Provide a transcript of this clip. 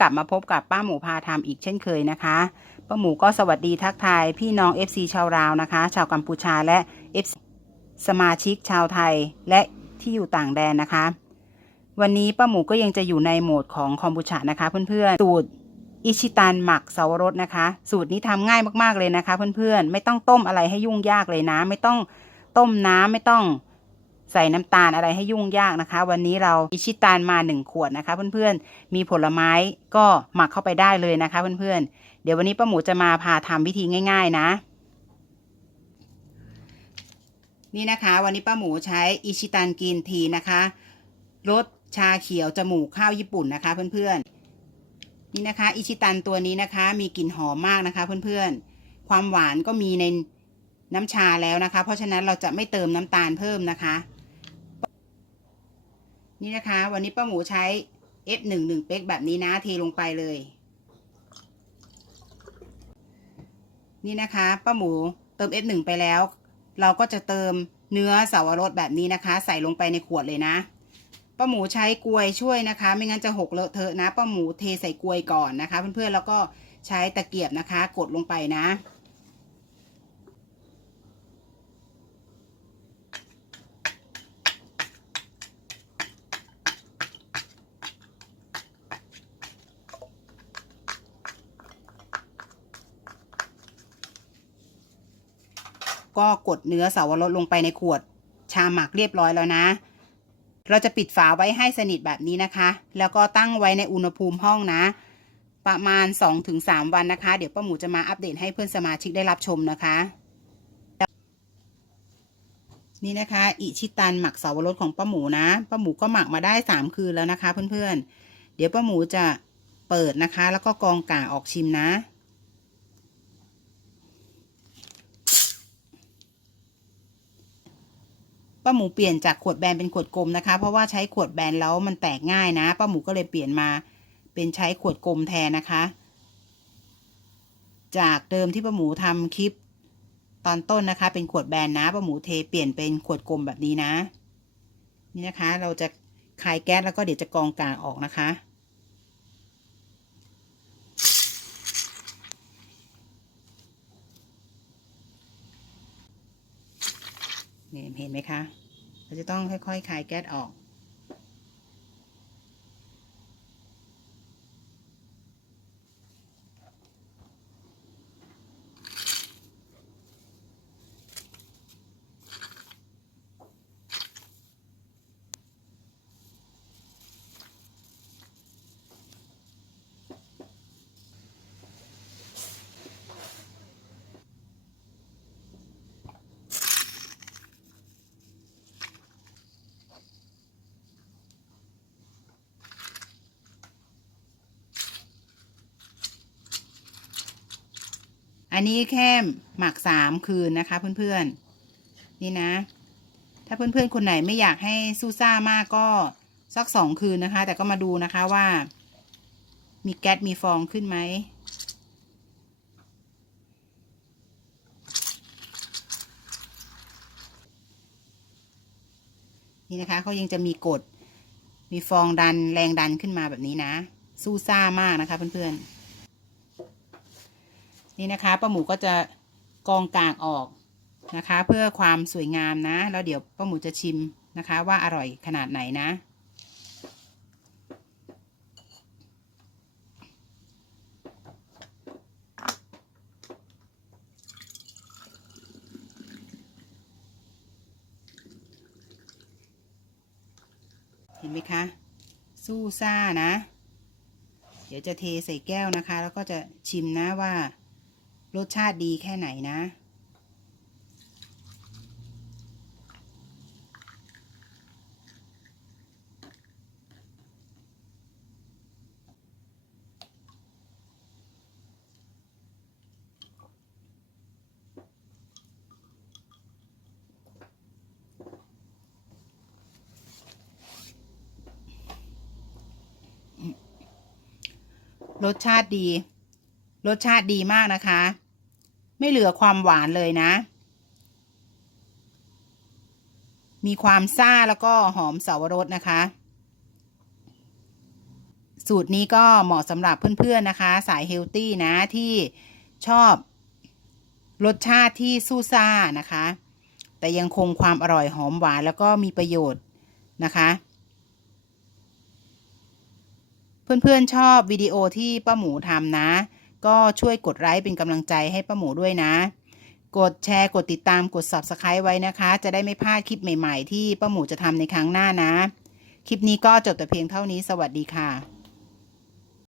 กลับมาพบกับป้าหมูพาทำอีกเช่นเคยนะคะ ป้าหมูก็สวัสดีทักทายพี่น้อง FC ชาวลาวนะคะ ชาวกัมพูชาและ FC สมาชิกชาวไทยและที่อยู่ต่างแดนนะคะ วันนี้ป้าหมูก็ยังจะอยู่ในโหมดของคอมบูชานะคะ เพื่อนๆ สูตรอิชิตันหมักเสาวรสนะคะ สูตรนี้ทำง่ายมากๆเลยนะคะ เพื่อนๆ ไม่ต้องต้มอะไรให้ยุ่งยากเลยนะ ไม่ต้องต้มน้ำไม่ต้อง ใส่น้ำตาลอะไรให้ยุ่งยากนะคะ วันนี้เราอิชิตันมาหนึ่งขวดนะคะ เพื่อนๆ มีผลไม้ก็หมักเข้าไปได้เลยนะคะ เพื่อนๆ เดี๋ยววันนี้ป้าหมูจะมาพาทำวิธีง่าย ๆ นะ นี่นะคะ วันนี้ป้าหมูใช้อิชิตันกินทีนะคะรสชาเขียวจมูกข้าวญี่ปุ่นนะคะ เพื่อนๆ นี่นะคะ อิชิตันตัวนี้นะคะ มีกลิ่นหอมมากนะคะ เพื่อนๆ ความหวานก็มีในน้ำชาแล้วนะคะ เพราะฉะนั้นเราจะไม่เติมน้ำตาลเพิ่มนะคะ นี่นะคะ วันนี้ป้าหมูใช้ F1 1เป๊กแบบนี้นะเทลงไปเลย นี่นะคะป้าหมูเติม F1 ไปแล้ว เราก็จะเติมเนื้อเสาวรสแบบนี้นะคะ ใส่ลงไปในขวดเลยนะป้าหมูใช้กลวยช่วยนะคะ ไม่งั้นจะหกเลอะเทอะนะป้าหมูเทใส่กลวยก่อนนะคะ เพื่อนๆแล้วก็ใช้ตะเกียบนะคะ กดลงไปนะ ก็กดเนื้อเสาวรสลงไปในขวด ชาหมักเรียบร้อยแล้วนะ เราจะปิดฝาไว้ให้สนิทแบบนี้นะคะ แล้วก็ตั้งไว้ในอุณหภูมิห้องนะ ประมาณ 2-3 วันนะคะ เดี๋ยวป้าหมูจะมาอัปเดตให้เพื่อนสมาชิกได้รับชมนะคะนี่นะคะ อิชิตันหมักเสาวรสของป้าหมูนะป้าหมูก็หมักมาได้3คืนแล้วนะคะ เพื่อนๆ เดี๋ยวป้าหมูจะเปิดนะคะ แล้วก็กองก่าออกชิมนะ ป้าหมูเปลี่ยนจากขวดแบนเป็นขวดกลมนะคะ เพราะว่าใช้ขวดแบนแล้วมันแตกง่ายนะ ป้าหมูก็เลยเปลี่ยนมาเป็นใช้ขวดกลมแทนนะคะ จากเดิมที่ป้าหมูทำคลิปตอนต้นนะคะ เป็นขวดแบนนะป้าหมูเทเปลี่ยนเป็นขวดกลมแบบนี้นะ นี่นะคะเราจะคลายแก๊สแล้วก็เดี๋ยวจะกรองกากออกนะคะ นี่เห็นไหมคะ เราจะต้องค่อยๆคลายแก๊สออก อันนี้แค่หมักสามคืนนะคะเพื่อนๆ นี่นะ ถ้าเพื่อนๆคนไหนไม่อยากให้ซูซ่ามากก็สักสองคืนนะคะ แต่ก็มาดูนะคะว่า มีแก๊สมีฟองขึ้นไหมนี่นะคะเขายังจะมีกดมีฟองดันแรงดันขึ้นมาแบบนี้นะ สู้ซ่ามากนะคะเพื่อนๆ นี่นะคะป้าหมูก็จะกองกากออกนะคะ เพื่อความสวยงามนะ แล้วเดี๋ยวป้าหมูจะชิมนะคะว่าอร่อยขนาดไหนนะเห็นไหมคะ สู้ซ่านะ เดี๋ยวจะเทใส่แก้วนะคะ แล้วก็จะชิมนะว่า รสชาติดีแค่ไหนนะ รสชาติดี รสชาติดีมากนะคะ ไม่เหลือความหวานเลยนะ มีความซ่าแล้วก็หอมเสาวรสนะคะ สูตรนี้ก็เหมาะสำหรับเพื่อนๆนะคะ สายเฮลตี้นะที่ชอบรสชาติที่สู้ซ่านะคะ แต่ยังคงความอร่อยหอมหวานแล้วก็มีประโยชน์นะคะ เพื่อนๆชอบวิดีโอที่ป้าหมูทำนะ ก็ช่วยกดไลค์เป็นกำลังใจให้ป้าหมูด้วยนะ กดแชร์กดติดตามกด Subscribe ไว้นะคะ จะได้ไม่พลาดคลิปใหม่ ๆ ที่ป้าหมูจะทำในครั้งหน้านะ คลิปนี้ก็จบแต่เพียงเท่านี้สวัสดีค่ะ